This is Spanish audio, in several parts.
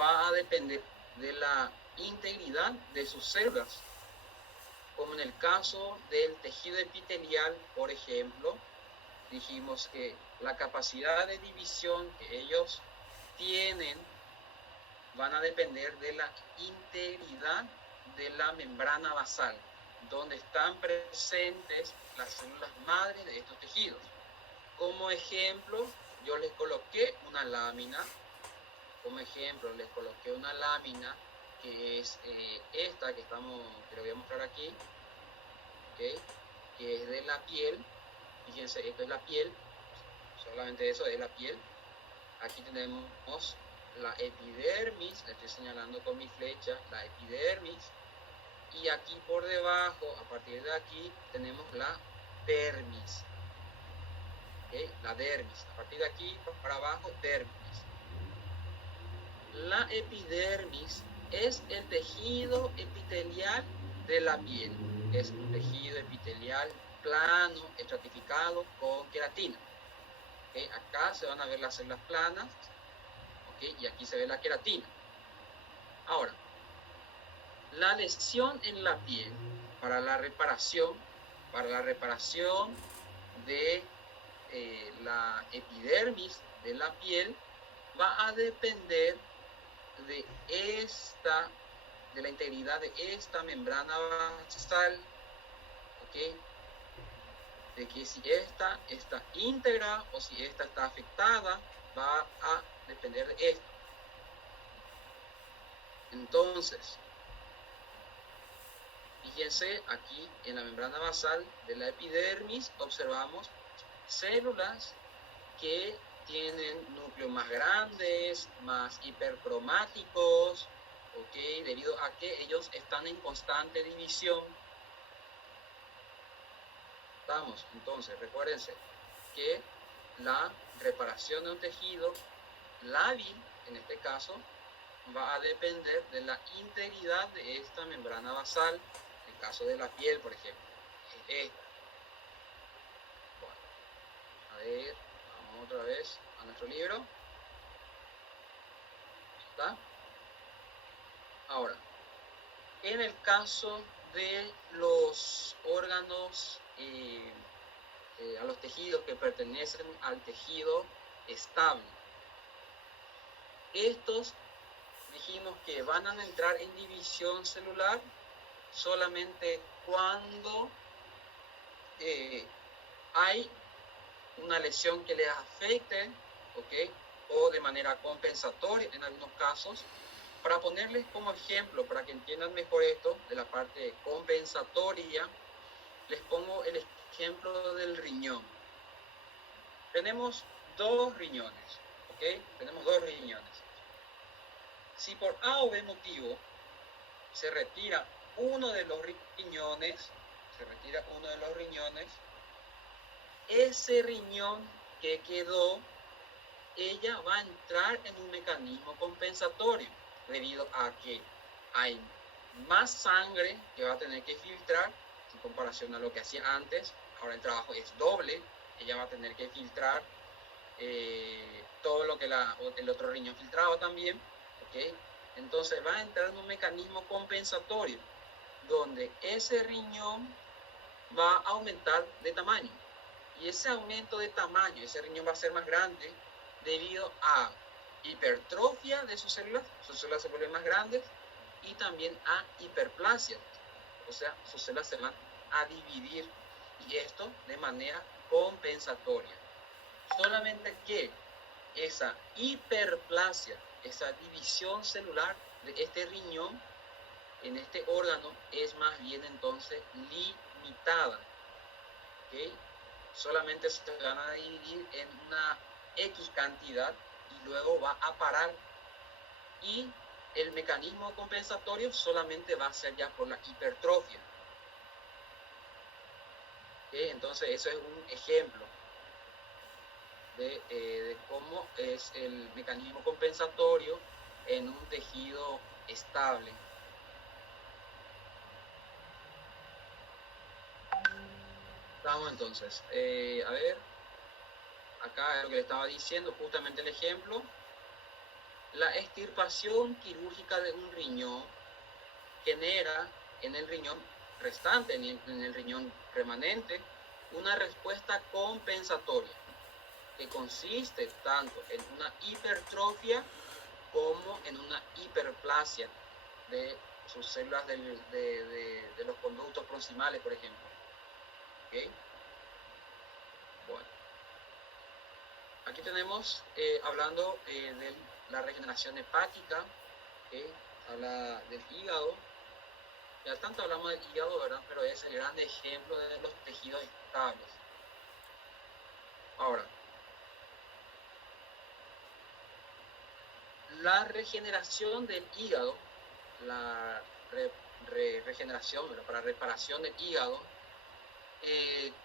va a depender de la integridad de sus células, como en el caso del tejido epitelial, por ejemplo. Dijimos que la capacidad de división que ellos tienen van a depender de la integridad de la membrana basal, donde están presentes las células madres de estos tejidos. Como ejemplo, yo les coloqué una lámina. Como ejemplo, les coloqué una lámina que es esta que les voy a mostrar aquí, ¿okay? Que es de la piel. Fíjense, esto es la piel, solamente eso es la piel. Aquí tenemos la epidermis, le estoy señalando con mi flecha, la epidermis. Y aquí por debajo, a partir de aquí, tenemos la dermis. ¿Okay? La dermis. A partir de aquí para abajo, dermis. La epidermis es el tejido epitelial de la piel. Es un tejido epitelial plano, estratificado con queratina. ¿Okay? Acá se van a ver las células planas, ¿okay? Y aquí se ve la queratina. Ahora, la lesión en la piel para la reparación de la epidermis de la piel va a depender de la integridad de esta membrana basal, ¿okay? De que si esta está íntegra o si esta está afectada, va a depender de esto. Entonces, fíjense aquí en la membrana basal de la epidermis observamos células que tienen núcleos más grandes, más hipercromáticos, ¿okay? Debido a que ellos están en constante división. Vamos, entonces, recuérdense que la reparación de un tejido lábil, en este caso, va a depender de la integridad de esta membrana basal, en el caso de la piel, por ejemplo. Bueno, a ver, vamos otra vez a nuestro libro. ¿Está? Ahora, en el caso de los órganos, a los tejidos que pertenecen al tejido estable, estos dijimos que van a entrar en división celular solamente cuando hay una lesión que les afecte, ¿okay? O de manera compensatoria en algunos casos. Para ponerles como ejemplo, para que entiendan mejor esto de la parte compensatoria, les pongo el ejemplo del riñón. Tenemos dos riñones, ¿ok? Tenemos dos riñones. Si por A o B motivo se retira uno de los riñones, ese riñón que quedó, ella va a entrar en un mecanismo compensatorio, debido a que hay más sangre que va a tener que filtrar en comparación a lo que hacía antes. Ahora el trabajo es doble, ella va a tener que filtrar todo lo que el otro riñón filtraba también, ¿okay? Entonces va a entrar en un mecanismo compensatorio, donde ese riñón va a aumentar de tamaño. Y ese aumento de tamaño, ese riñón va a ser más grande debido a hipertrofia de sus células se vuelven más grandes, y también a hiperplasia, o sea, sus células se van a dividir, y esto de manera compensatoria. Solamente que esa hiperplasia, esa división celular de este riñón en este órgano es más bien entonces limitada, ¿okay? Solamente se van a dividir en una X cantidad y luego va a parar, y el mecanismo compensatorio solamente va a ser ya por la hipertrofia. ¿Okay? Entonces eso es un ejemplo de cómo es el mecanismo compensatorio en un tejido estable. Vamos entonces, a ver, acá es lo que le estaba diciendo, justamente el ejemplo. La extirpación quirúrgica de un riñón genera en el riñón restante, en el riñón remanente, una respuesta compensatoria que consiste tanto en una hipertrofia como en una hiperplasia de sus células de los conductos proximales, por ejemplo. ¿Okay? Bueno, aquí tenemos hablando de la regeneración hepática, ¿okay? Habla del hígado. Ya tanto hablamos del hígado, ¿verdad? Pero es el gran ejemplo de los tejidos estables. Ahora, la regeneración del hígado, la regeneración, ¿verdad? Para reparación del hígado,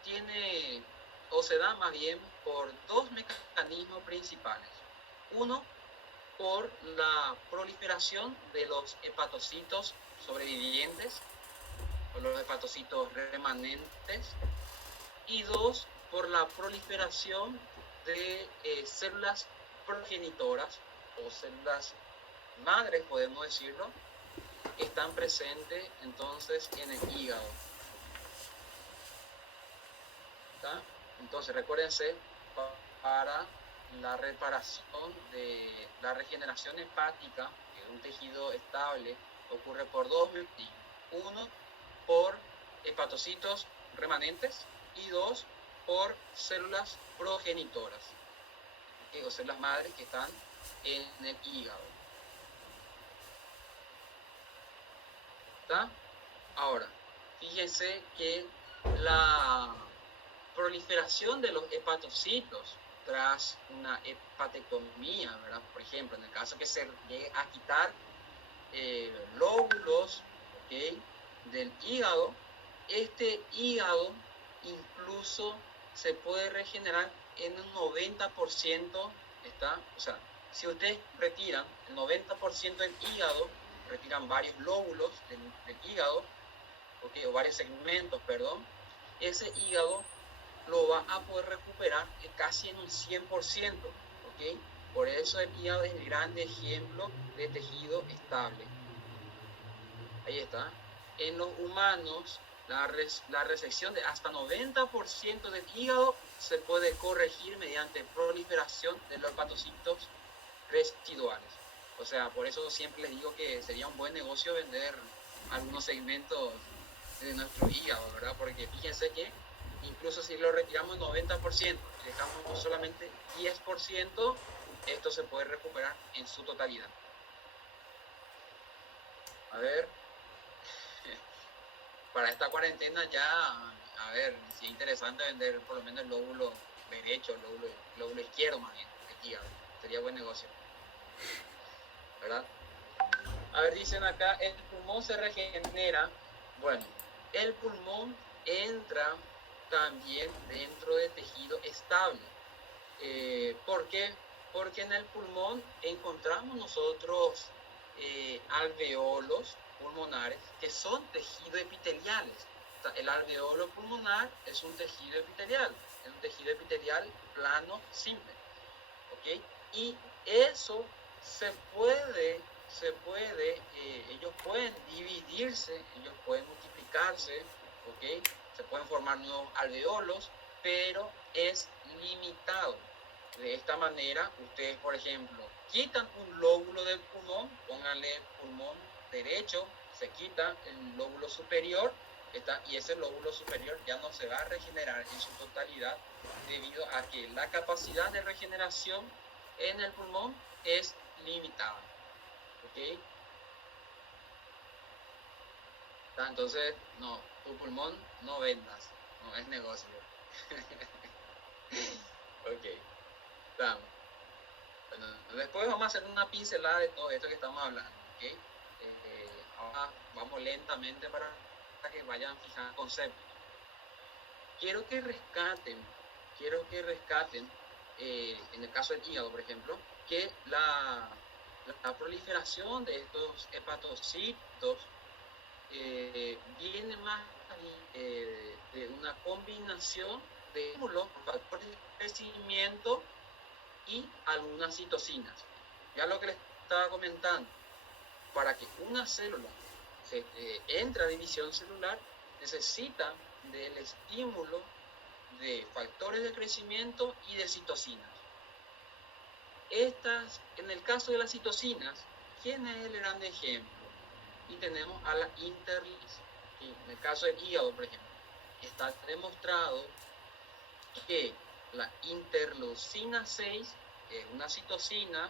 tiene o se da más bien por dos mecanismos principales. Uno, por la proliferación de los hepatocitos sobrevivientes o los hepatocitos remanentes, y dos, por la proliferación de células progenitoras o células madres, podemos decirlo, que están presentes entonces en el hígado. ¿Está? Entonces recuérdense, para la reparación de la regeneración hepática de un tejido estable ocurre por dos motivos. Uno, por hepatocitos remanentes, y dos, por células progenitoras, o células madres que están en el hígado. ¿Está? Ahora, fíjense que la proliferación de los hepatocitos tras una hepatectomía, ¿verdad? Por ejemplo, en el caso que se llegue a quitar lóbulos, ¿okay?, del hígado, este hígado incluso se puede regenerar en un 90%, ¿está? O sea, si ustedes retiran el 90% del hígado, retiran varios lóbulos del hígado, ¿okay?, o varios segmentos, perdón, ese hígado lo va a poder recuperar casi en un 100%, ¿ok? Por eso el hígado es el gran ejemplo de tejido estable. Ahí está. En los humanos, la resección de hasta 90% del hígado se puede corregir mediante proliferación de los hepatocitos residuales. O sea, por eso siempre les digo que sería un buen negocio vender algunos segmentos de nuestro hígado, ¿verdad? Porque fíjense que incluso si lo retiramos 90% y dejamos solamente 10%, esto se puede recuperar en su totalidad. A ver, para esta cuarentena ya, a ver, si es interesante vender por lo menos el lóbulo derecho, el lóbulo izquierdo más bien, el hígado. Sería buen negocio, ¿verdad? A ver, dicen acá, el pulmón se regenera. Bueno, el pulmón entra también dentro de tejido estable. ¿Por qué? Porque en el pulmón encontramos nosotros alveolos pulmonares que son tejidos epiteliales. El alveolo pulmonar es un tejido epitelial, plano, simple, ¿ok? Y eso ellos pueden dividirse, ellos pueden multiplicarse, ¿ok? Se pueden formar nuevos alveolos, pero es limitado. De esta manera, ustedes, por ejemplo, quitan un lóbulo del pulmón, pónganle pulmón derecho, se quita el lóbulo superior, y ese lóbulo superior ya no se va a regenerar en su totalidad debido a que la capacidad de regeneración en el pulmón es limitada. ¿Ok? Entonces, no, tu pulmón no vendas, no es negocio. Ok, vamos. Bueno, después vamos a hacer una pincelada de todo esto que estamos hablando. ¿Okay? Ahora vamos lentamente para que vayan fijando conceptos. Quiero que rescaten, en el caso del hígado, por ejemplo, que la proliferación de estos hepatocitos viene más de una combinación de estímulos, factores de crecimiento y algunas citocinas. Ya lo que les estaba comentando, para que una célula entre a división celular, necesita del estímulo de factores de crecimiento y de citocinas. En el caso de las citocinas, ¿quién es el gran ejemplo? Y tenemos a la interlis. En el caso del hígado, por ejemplo, está demostrado que la interleucina 6 es una citocina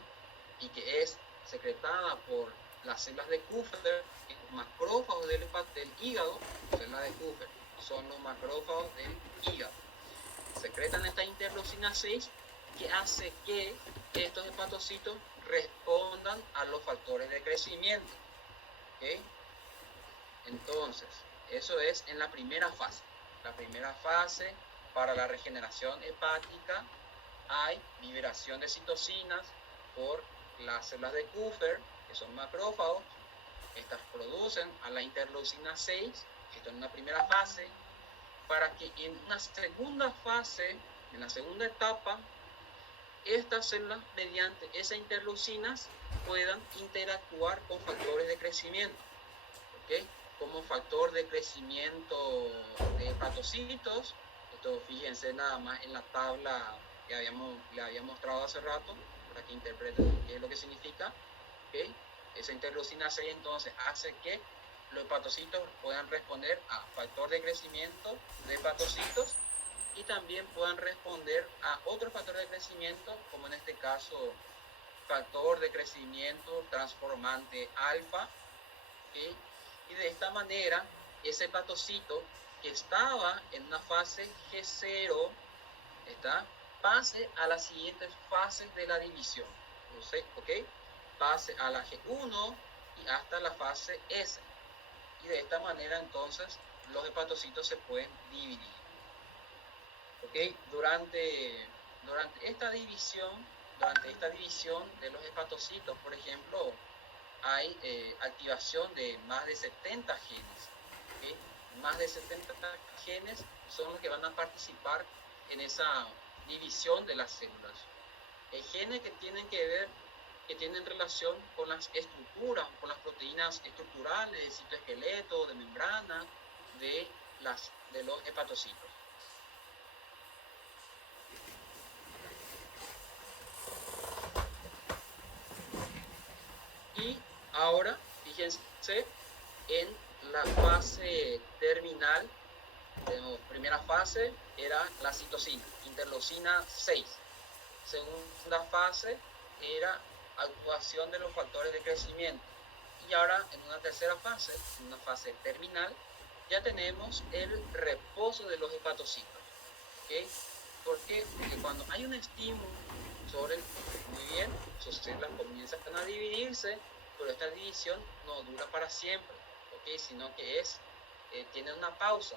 y que es secretada por las células de Kupffer, los macrófagos del hígado. Células de Kupffer son los macrófagos del hígado. Secretan esta interleucina 6 que hace que estos hepatocitos respondan a los factores de crecimiento. ¿Okay? Entonces, eso es en la primera fase. La primera fase, para la regeneración hepática, hay liberación de citocinas por las células de Kupffer, que son macrófagos. Estas producen a la interleucina 6, esto en una primera fase, para que en una segunda fase, en la segunda etapa, estas células, mediante esas interleucinas, puedan interactuar con factores de crecimiento. ¿Okay? Como factor de crecimiento de hepatocitos. Esto fíjense nada más en la tabla que le había mostrado hace rato, para que interpreten qué es lo que significa. ¿Okay? Esa interleucina 6 entonces hace que los hepatocitos puedan responder a factor de crecimiento de hepatocitos y también puedan responder a otros factores de crecimiento, como en este caso factor de crecimiento transformante alfa. ¿Okay? Y de esta manera, ese hepatocito que estaba en una fase G0, pase a las siguientes fases de la división. ¿Okay? Pase a la G1 y hasta la fase S. Y de esta manera, entonces, los hepatocitos se pueden dividir. ¿Okay? Durante esta división de los hepatocitos, por ejemplo, hay activación de más de 70 genes. ¿Okay? Más de 70 genes son los que van a participar en esa división de las células. Genes que tienen relación con las estructuras, con las proteínas estructurales de citoesqueleto, de membrana, de los hepatocitos. Y ahora, fíjense, en la fase terminal, primera fase era la citocina, interleucina 6. Segunda fase era actuación de los factores de crecimiento. Y ahora en una tercera fase, en una fase terminal, ya tenemos el reposo de los hepatocitos. ¿Okay? ¿Por qué? Porque cuando hay un estímulo muy bien, sus células comienzan a dividirse, pero esta división no dura para siempre, ¿okay? Sino que tiene una pausa.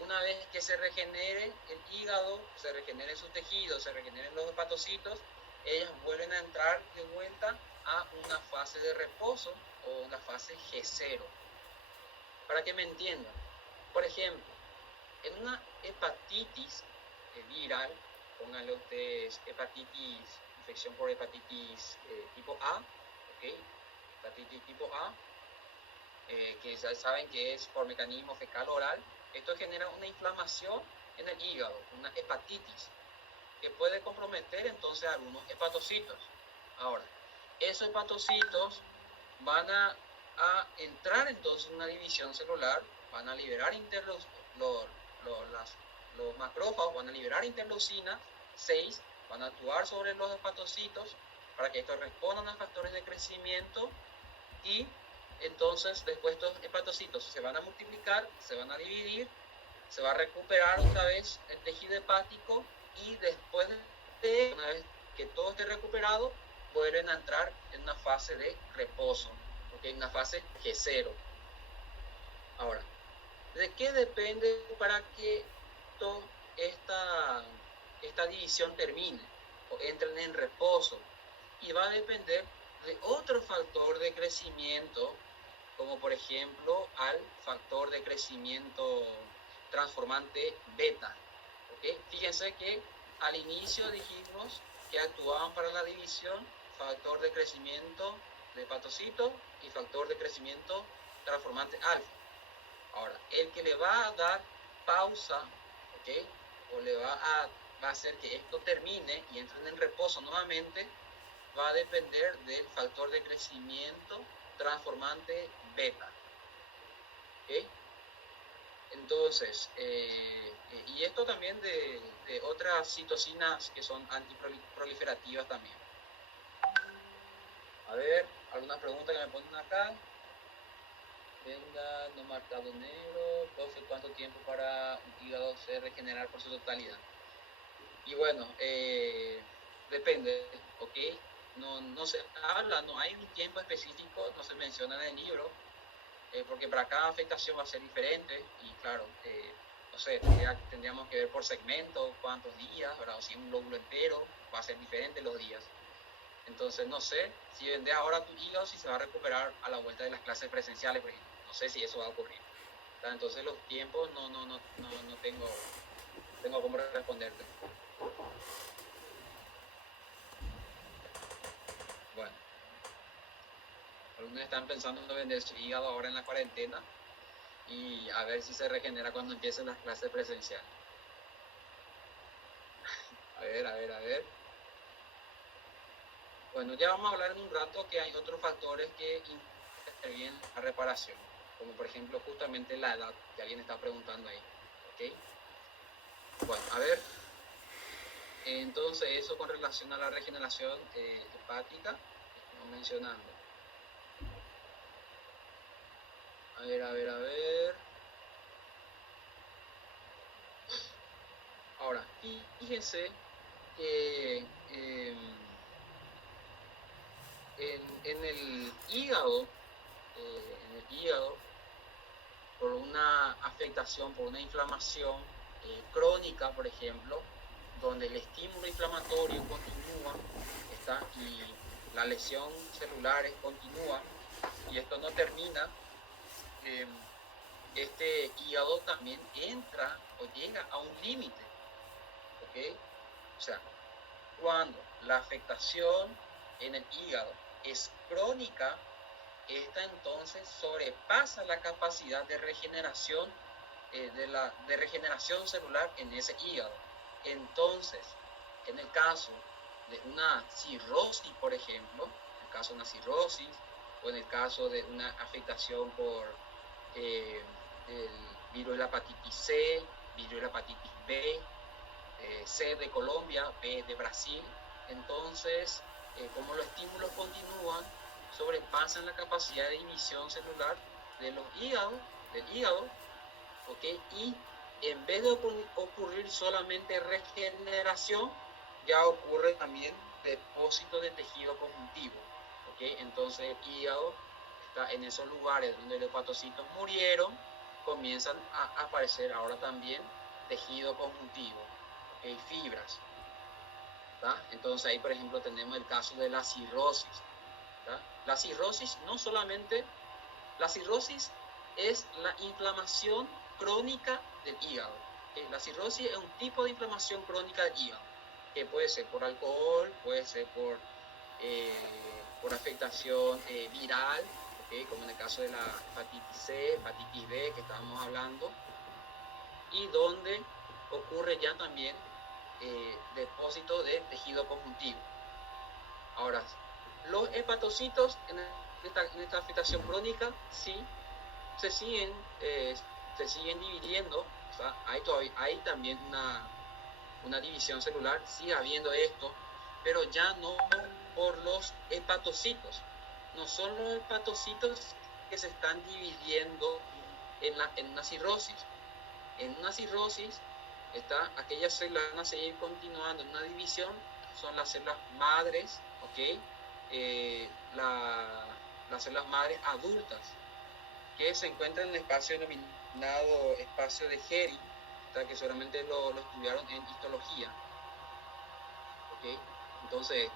Una vez que se regenere el hígado, se regeneren sus tejidos, se regeneren los hepatocitos, ellas vuelven a entrar de vuelta a una fase de reposo o una fase G0. Para que me entiendan, por ejemplo, en una hepatitis viral, pónganle ustedes infección por hepatitis tipo A, ¿okay? Hepatitis tipo A, que ya saben que es por mecanismo fecal oral. Esto genera una inflamación en el hígado, una hepatitis, que puede comprometer entonces a algunos hepatocitos. Ahora, esos hepatocitos van a entrar entonces en una división celular, van a liberar los macrófagos, van a liberar interleucina 6, van a actuar sobre los hepatocitos para que estos respondan a factores de crecimiento y entonces después estos hepatocitos se van a multiplicar, se van a dividir, se va a recuperar otra vez el tejido hepático y después una vez que todo esté recuperado, vuelven a entrar en una fase de reposo, ¿okay? Una fase G0. Ahora, ¿de qué depende para que esta división termine o entren en reposo? Y va a depender de otro factor de crecimiento, como por ejemplo al factor de crecimiento transformante beta. ¿Okay? Fíjense que al inicio dijimos que actuaban para la división factor de crecimiento de hepatocitos y factor de crecimiento transformante alfa. Ahora, el que le va a dar pausa, ¿ok? O le va a hacer que esto termine y entren en reposo nuevamente, va a depender del factor de crecimiento transformante beta. ¿Ok? Entonces, y esto también de otras citocinas que son antiproliferativas también. A ver, alguna pregunta que me ponen acá. Venga, no marcado negro. Profe, ¿cuánto tiempo para un hígado se regenerar por su totalidad? Y bueno, depende, ¿ok? No se habla, no hay un tiempo específico, no se menciona en el libro, porque para cada afectación va a ser diferente y claro, no sé, tendríamos que ver por segmento cuántos días, ¿verdad? O si un lóbulo entero va a ser diferente los días. Entonces no sé si vendes ahora tu hígado, si se va a recuperar a la vuelta de las clases presenciales, por ejemplo. No sé si eso va a ocurrir. ¿Verdad? Entonces los tiempos no tengo cómo responderte. Bueno, algunos están pensando en vender su hígado ahora en la cuarentena y a ver si se regenera cuando empiecen las clases presenciales. A ver. Bueno, ya vamos a hablar en un rato que hay otros factores que intervienen en la reparación, como por ejemplo justamente la edad, que alguien está preguntando ahí. ¿Ok? Bueno, a ver, entonces eso con relación a la regeneración hepática, estamos mencionando. A ver. Ahora, fíjense que en el hígado, por una afectación, por una inflamación crónica, por ejemplo, donde el estímulo inflamatorio continúa, ¿está? Y la lesión celular continúa, y esto no termina, este hígado también entra o llega a un límite, ¿ok? O sea, cuando la afectación en el hígado es crónica, esta entonces sobrepasa la capacidad de regeneración, de regeneración celular en ese hígado. Entonces, en el caso de una cirrosis, por ejemplo, en el caso de una cirrosis, o en el caso de una afectación por el virus de la hepatitis C, virus de la hepatitis B, C de Colombia, B de Brasil, entonces, como los estímulos continúan, sobrepasan la capacidad de inhibición celular de los del hígado, ¿ok? Y en vez de ocurrir solamente regeneración, ya ocurre también depósito de tejido conjuntivo, ¿ok? Entonces el hígado está en esos lugares donde los hepatocitos murieron, comienzan a aparecer ahora también tejido conjuntivo, ¿ok? Fibras, ¿tá? Entonces ahí, por ejemplo, tenemos el caso de la cirrosis, ¿tá? La cirrosis no solamente, la cirrosis es la inflamación crónica del hígado. La cirrosis es un tipo de inflamación crónica del hígado, que puede ser por alcohol, puede ser por afectación viral, ¿okay? Como en el caso de la hepatitis C, hepatitis B que estábamos hablando, y donde ocurre ya también depósito de tejido conjuntivo. Ahora, los hepatocitos en esta afectación crónica sí se siguen, se siguen dividiendo, o sea, hay también una división celular, sigue habiendo esto, pero ya no por los hepatocitos. No son los hepatocitos que se están dividiendo en una cirrosis. En una cirrosis, aquellas células van a seguir continuando en una división, son las células madres, ¿ok? Las células madres adultas, que se encuentran en el espacio denominado espacio de Heri, que seguramente lo estudiaron en histología. ¿Ok? Entonces,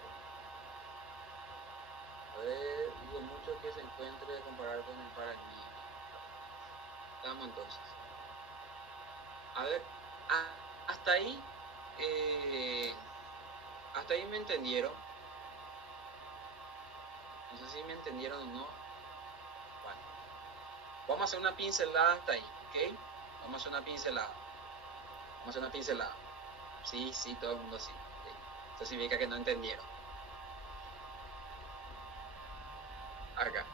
a ver, digo mucho que se encuentre comparar con el paradigma. Estamos entonces. A ver, hasta ahí, hasta ahí me entendieron. No sé si me entendieron o no. Bueno, vamos a hacer una pincelada hasta ahí, ¿ok? Vamos a hacer una pincelada. Vamos a hacer una pincelada. Sí, todo el mundo sí. Eso significa que no entendieron. Acá.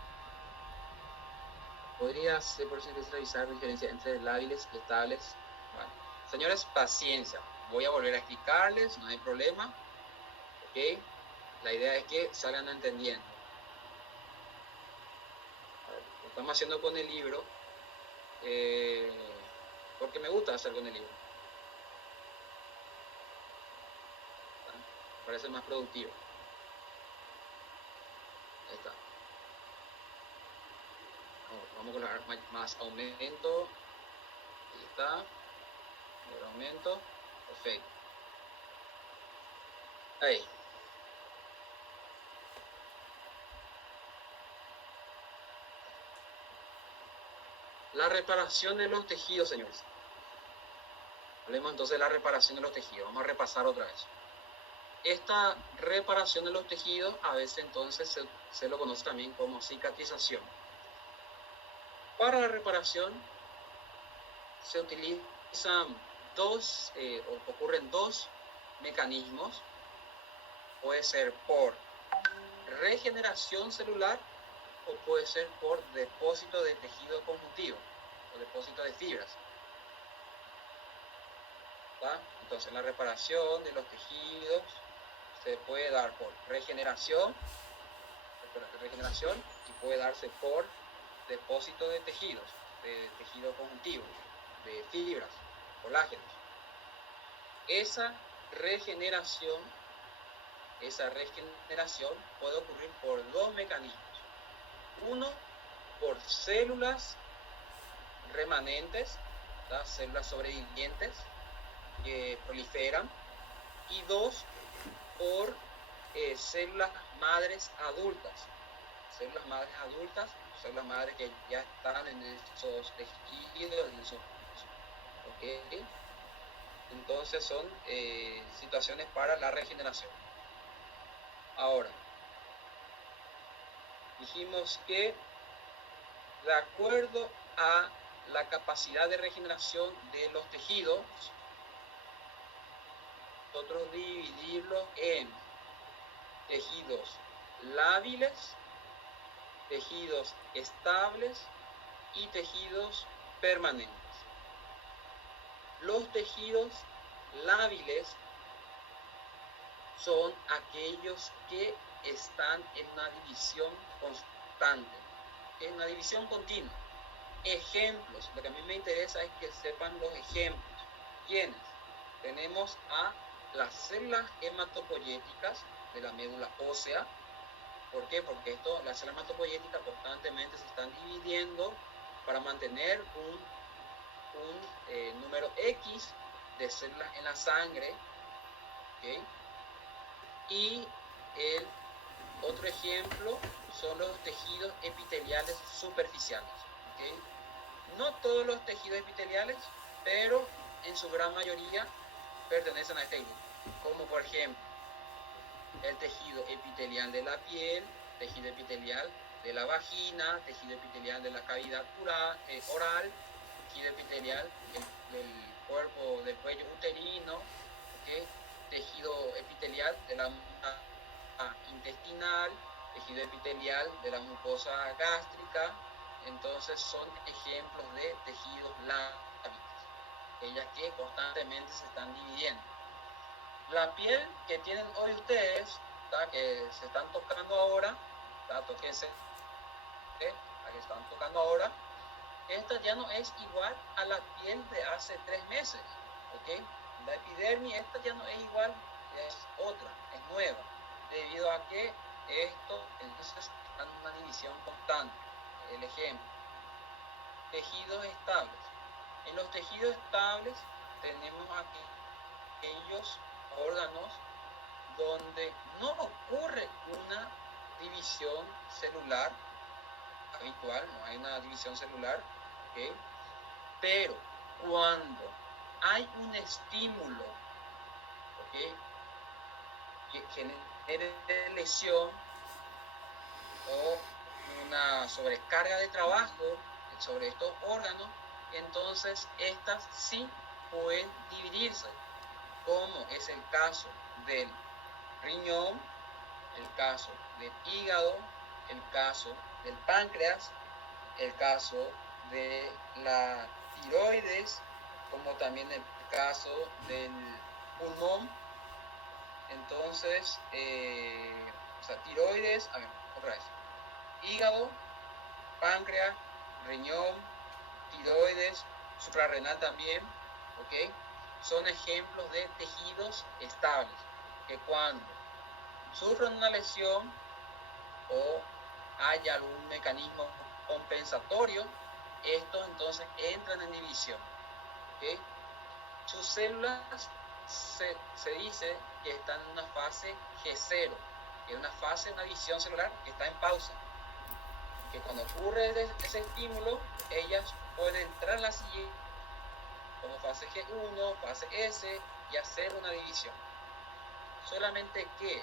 ¿Podría ser por eso revisar la diferencia entre lábiles y estables? Bueno, señores, paciencia. Voy a volver a explicarles, no hay problema. ¿Ok? La idea es que salgan entendiendo. A ver, lo estamos haciendo con el libro. Porque me gusta hacer con el libro. Me parece más productivo. Ahí está. Vamos con más aumento. Ahí está. Mayor aumento. Perfecto. Ahí. La reparación de los tejidos, señores. Hablemos entonces de la reparación de los tejidos. Vamos a repasar otra vez. Esta reparación de los tejidos a veces entonces se lo conoce también como cicatrización. Para la reparación se utilizan ocurren dos mecanismos. Puede ser por regeneración celular o puede ser por depósito de tejido conjuntivo o depósito de fibras. ¿Va? Entonces la reparación de los tejidos se puede dar por regeneración y puede darse por depósito de tejidos, de tejido conjuntivo, de fibras, colágenos. Esa regeneración puede ocurrir por dos mecanismos. Uno, por células remanentes, ¿verdad? Células sobrevivientes que proliferan. Y dos, por células madres adultas. Células madres que ya están en esos tejidos, ¿ok? Entonces son situaciones para la regeneración. Ahora, dijimos que de acuerdo a la capacidad de regeneración de los tejidos, nosotros dividirlo en tejidos lábiles, tejidos estables y tejidos permanentes. Los tejidos lábiles son aquellos que están en una división constante, en una división continua. Ejemplos, lo que a mí me interesa es que sepan los ejemplos. ¿Quiénes? Tenemos a las células hematopoyéticas de la médula ósea. ¿Por qué? Porque las células hematopoyéticas constantemente se están dividiendo para mantener un número X de células en la sangre. ¿Okay? Y el otro ejemplo son los tejidos epiteliales superficiales. ¿Okay? No todos los tejidos epiteliales, pero en su gran mayoría pertenecen a este grupo, como por ejemplo el tejido epitelial de la piel, tejido epitelial de la vagina, tejido epitelial de la cavidad oral, tejido epitelial del cuello uterino, ¿okay? Tejido epitelial de la mucosa intestinal, tejido epitelial de la mucosa gástrica. Entonces son ejemplos de tejidos lábicos, aquellas que constantemente se están dividiendo. La piel que tienen hoy ustedes, ¿tá? Que se están tocando ahora, tóquense, la que están tocando ahora, esta ya no es igual a la piel de hace 3 meses, ¿ok? La epidermis, esta ya no es igual, es otra, es nueva, debido a que esto entonces está en una división constante. El ejemplo, tejidos estables. En los tejidos estables tenemos aquí aquellos órganos donde no ocurre una división celular habitual, no hay una división celular, ¿okay? Pero cuando hay un estímulo, ¿okay?, que genere lesión o una sobrecarga de trabajo sobre estos órganos, entonces estas sí pueden dividirse, como es el caso del riñón, el caso del hígado, el caso del páncreas, el caso de la tiroides, como también el caso del pulmón. Entonces, o sea, tiroides, a ver, otra vez, hígado, páncreas, riñón, tiroides, suprarrenal también, ¿ok? Son ejemplos de tejidos estables que cuando sufren una lesión o haya algún mecanismo compensatorio, estos entonces entran en división, ¿ok? Sus células se dice que están en una fase G0, que es una fase, una división celular que está en pausa, que cuando ocurre ese estímulo, ellas pueden entrar en la siguiente, como fase G1, fase S, y hacer una división. Solamente que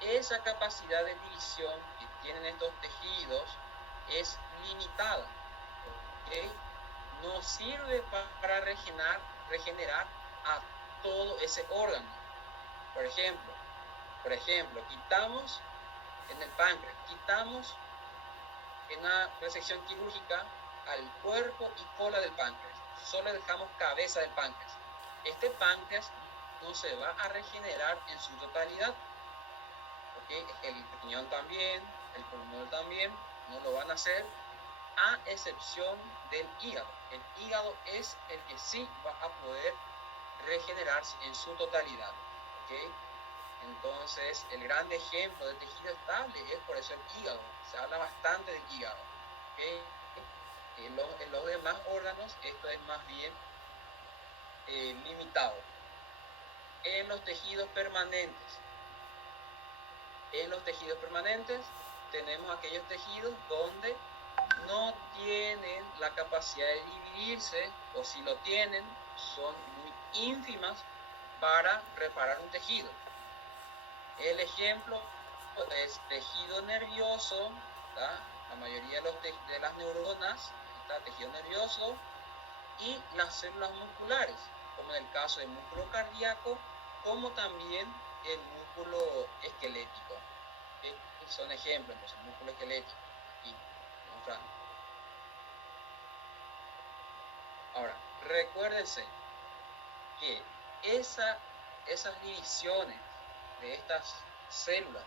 esa capacidad de división que tienen estos tejidos es limitada, ¿okay? No sirve para regenerar a todo ese órgano. Por ejemplo, quitamos en el páncreas, quitamos en una resección quirúrgica al cuerpo y cola del páncreas, solo dejamos cabeza del páncreas. Este páncreas no se va a regenerar en su totalidad, ¿okay? El riñón también, el pulmón también, no lo van a hacer, a excepción del hígado. El hígado es el que sí va a poder regenerarse en su totalidad, ¿okay? Entonces, el gran ejemplo de tejido estable es por eso el hígado. Se habla bastante del hígado, ¿okay? En los demás órganos esto es más bien limitado. En los tejidos permanentes tenemos aquellos tejidos donde no tienen la capacidad de dividirse, o si lo tienen, son muy ínfimas para reparar un tejido. El ejemplo es tejido nervioso, ¿tá? La mayoría de las neuronas, está tejido nervioso, y las células musculares, como en el caso del músculo cardíaco, como también el músculo esquelético. ¿Okay? Son ejemplos, entonces, el músculo esquelético. Aquí, mostrando. Ahora, recuérdense que esas divisiones de estas células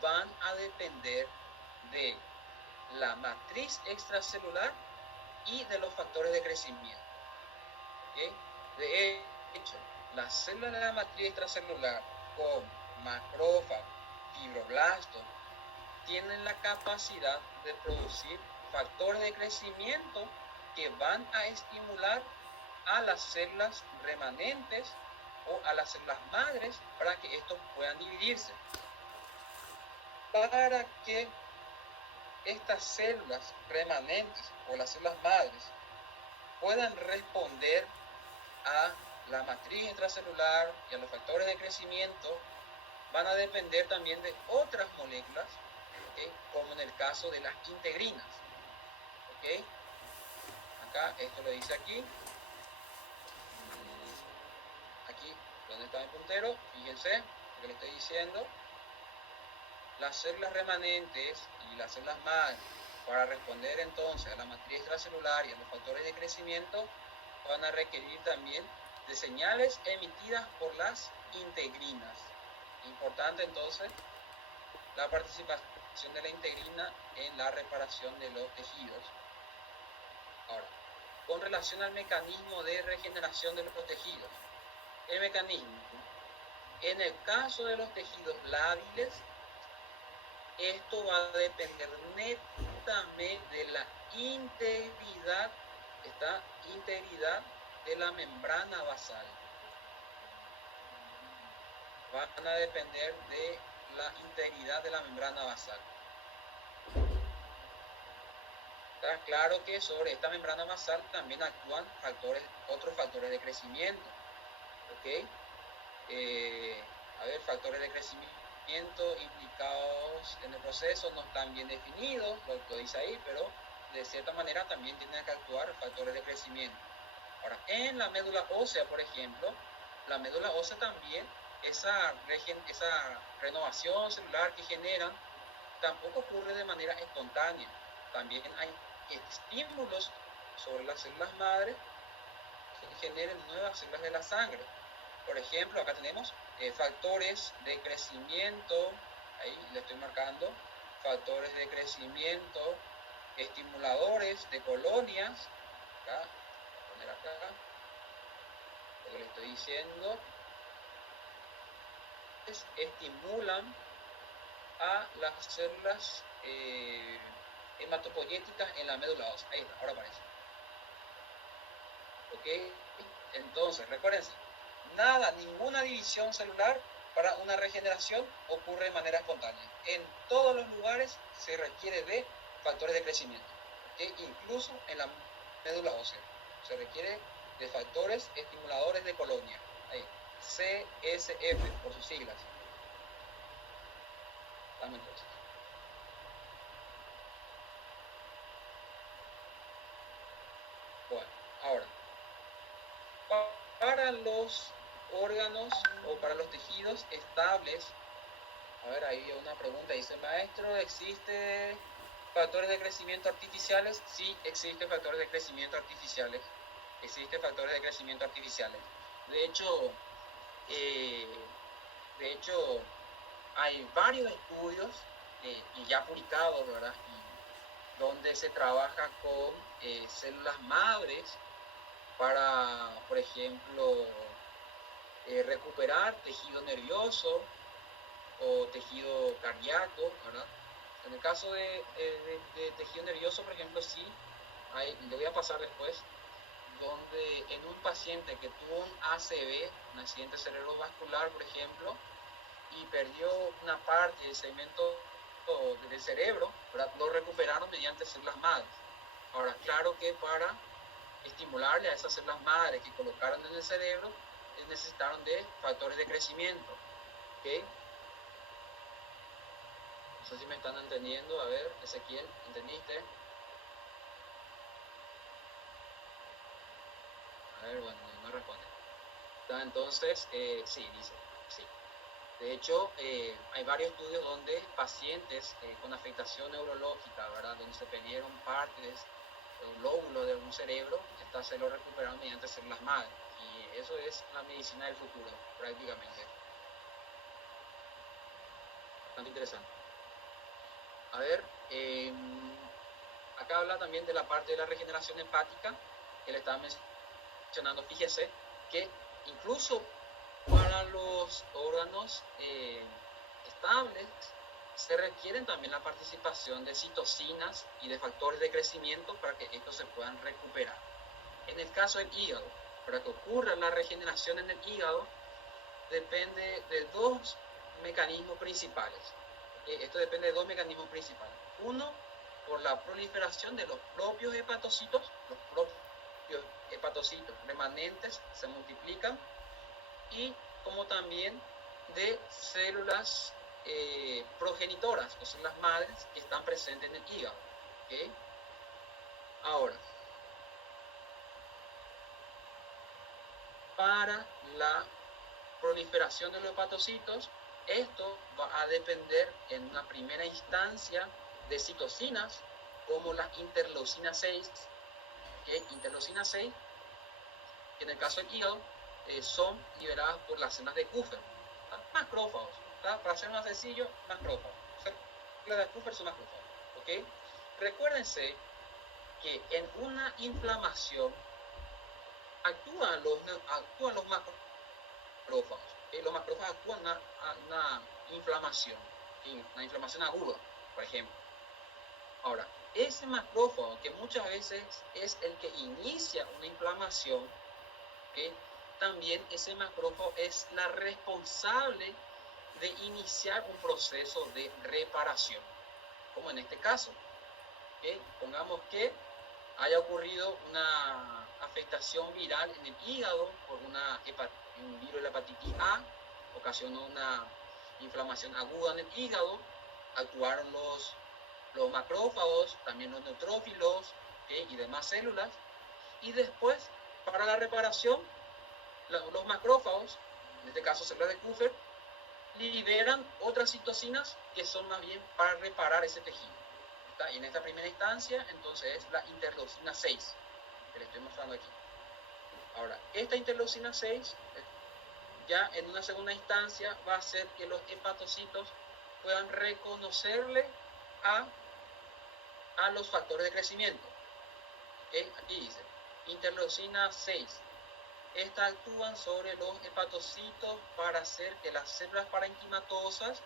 van a depender de la matriz extracelular y de los factores de crecimiento. ¿Okay? De hecho, las células de la matriz extracelular, como macrófago, fibroblasto, tienen la capacidad de producir factores de crecimiento que van a estimular a las células remanentes o a las células madres para que estos puedan dividirse. Para que estas células remanentes o las células madres puedan responder a la matriz intracelular y a los factores de crecimiento, van a depender también de otras moléculas, ¿okay? Como en el caso de las integrinas. ¿Okay? Acá, esto lo dice aquí. Aquí, donde está mi puntero, fíjense lo que le estoy diciendo. Las células remanentes y las células madres, para responder entonces a la matriz extracelular y a los factores de crecimiento, van a requerir también de señales emitidas por las integrinas. Importante entonces la participación de la integrina en la reparación de los tejidos. Ahora, con relación al mecanismo de regeneración de los tejidos, el mecanismo, en el caso de los tejidos lábiles, esto va a depender netamente de la integridad de la membrana basal. Van a depender de la integridad de la membrana basal. Está claro que sobre esta membrana basal también actúan otros factores de crecimiento. ¿Okay? A ver, factores de crecimiento implicados en el proceso no están bien definidos, lo dice ahí, pero de cierta manera también tienen que actuar factores de crecimiento. Ahora, en la médula ósea, por ejemplo, la médula ósea también, esa renovación celular que generan, tampoco ocurre de manera espontánea. También hay estímulos sobre las células madres que generen nuevas células de la sangre. Por ejemplo, acá tenemos factores de crecimiento, ahí le estoy marcando, factores de crecimiento, estimuladores de colonias, acá, poner acá, lo que le estoy diciendo, estimulan a las células hematopoyéticas en la médula ósea. Ahí está, ahora aparece. ¿Ok? Entonces, recuérdense, ninguna división celular para una regeneración ocurre de manera espontánea. En todos los lugares se requiere de factores de crecimiento, ¿okay? Incluso en la médula ósea se requiere de factores estimuladores de colonia, ahí, CSF por sus siglas. Dame entonces. Bueno, ahora, para los órganos o para los tejidos estables, a ver, ahí hay una pregunta, dice, maestro, ¿existe factores de crecimiento artificiales? Sí, existen factores de crecimiento artificiales. Existen factores de crecimiento artificiales. De hecho, hay varios estudios y ya publicados, ¿verdad? Y donde se trabaja con células madres para, por ejemplo, recuperar tejido nervioso o tejido cardíaco, ¿verdad? En el caso de tejido nervioso, por ejemplo, sí, le voy a pasar después, donde en un paciente que tuvo un ACV, un accidente cerebrovascular, por ejemplo, y perdió una parte del segmento del cerebro, ¿verdad? Lo recuperaron mediante células madres. Ahora, claro que para estimularle a esas células madres que colocaron en el cerebro, necesitaron de factores de crecimiento, ¿ok? No sé si me están entendiendo. A ver, Ezequiel, ¿entendiste? A ver, bueno, no responde. Entonces, sí, dice, sí. De hecho, hay varios estudios donde pacientes con afectación neurológica, ¿verdad? Donde se perdieron partes o lóbulos de un cerebro, estas se lo recuperaron mediante células madre. Y eso es la medicina del futuro, prácticamente. Bastante interesante. A ver, acá habla también de la parte de la regeneración hepática, que le estaba mencionando. Fíjese que incluso para los órganos estables se requieren también la participación de citocinas y de factores de crecimiento para que estos se puedan recuperar. En el caso del hígado, para que ocurra la regeneración en el hígado, depende de dos mecanismos principales. Esto depende de dos mecanismos principales. Uno, por la proliferación de los propios hepatocitos. Los propios hepatocitos remanentes se multiplican, y como también de células progenitoras o células madres que están presentes en el hígado. ¿Okay? Ahora, para la proliferación de los hepatocitos, esto va a depender en una primera instancia de citocinas como la interleucina 6, que interleucina 6, que en el caso del hígado son liberadas por las células de Kupffer, macrófagos. Para ser más sencillo, macrófagos. Las de Kupffer son macrófagos. ¿Okay? Recuérdense que en una inflamación actúan los macrófagos. Los macrófagos actúan a una inflamación, una inflamación aguda, por ejemplo. Ahora, ese macrófago, que muchas veces es el que inicia una inflamación, ¿okay? También ese macrófago es la responsable de iniciar un proceso de reparación, como en este caso. ¿Okay? Pongamos que haya ocurrido una afectación viral en el hígado por un virus de la hepatitis A, ocasionó una inflamación aguda en el hígado, actuaron los macrófagos, también los neutrófilos, ¿okay? Y demás células. Y después, para la reparación, los macrófagos, en este caso células de Kupffer, liberan otras citocinas que son más bien para reparar ese tejido. ¿Está? Y en esta primera instancia, entonces, es la interleucina 6, que le estoy mostrando aquí. Ahora, esta interleucina 6, ya en una segunda instancia, va a hacer que los hepatocitos puedan reconocerle a los factores de crecimiento. ¿Okay? Aquí dice, interleucina 6. Estas actúan sobre los hepatocitos para hacer que las células parenquimatosas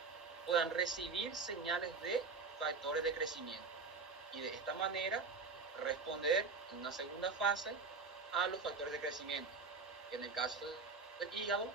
puedan recibir señales de factores de crecimiento y de esta manera responder en una segunda fase a los factores de crecimiento, que en el caso del hígado